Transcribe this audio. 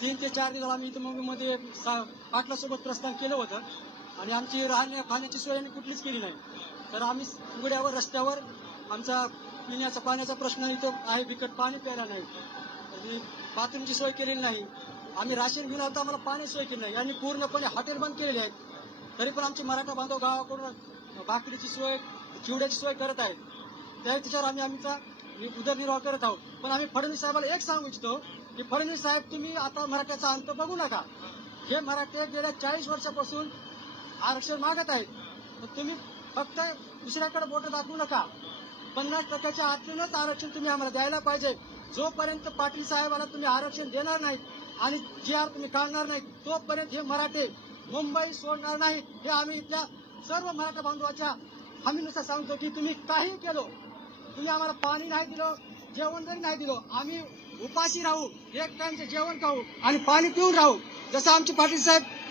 3 ते 4 दिवस आम्ही इथं मुंबईमध्ये पाटलासोबत प्रस्थान केलं होतं आणि आमची राहण्या खाण्याची सोय आम्ही कुठलीच केली नाही. तर आम्ही उघड्यावर रस्त्यावर आमचा पिण्याचा पाण्याचा प्रश्न इथं आहे, बिकट पाणी प्यायला नाही आणि बाथरूमची सोय केलेली नाही. आम्ही राशन घेऊन आलो तर आम्हाला पाणी सोय केली नाही. यांनी पूर्णपणे हॉटेल बंद केलेली आहेत. तरी पण आमचे मराठा बांधव गावाकडून भाकरीची सोय, चिवड्याची सोय करत आहेत. त्याच्यावर आम्ही आमचा उदरनिर्वाह करत आहोत. पण आम्ही फडणवीस साहेबांना एक सांगू इच्छितो की फडणवीस साहेब, तुम्ही आता मराठ्याचा अंत बघू नका. हे मराठे गेल्या 40 वर्षापासून आरक्षण मागत आहेत. तर तुम्ही फक्त दुसऱ्याकडे बोट दाखवू नका. 50% आतूनच आरक्षण तुम्ही आम्हाला द्यायला पाहिजे. जोपर्यंत पाटील साहेबांना तुम्ही आरक्षण देणार नाहीत आणि GR तुम्ही काढणार नाहीत, तोपर्यंत हे मराठे मुंबई सोडणार नाहीत. हे आम्ही इथल्या सर्व मराठा बांधवाच्या हमीनुसार सांगतो की तुम्ही काही केलो, तुम्ही आम्हाला पाणी नाही दिलं, जेवण जरी नाही दिलं, आम्ही उपाशी राहू, एक टाइमचं जेवण खाऊ आणि पाणी पिऊन राहू. जसं आमचे पाटील साहेब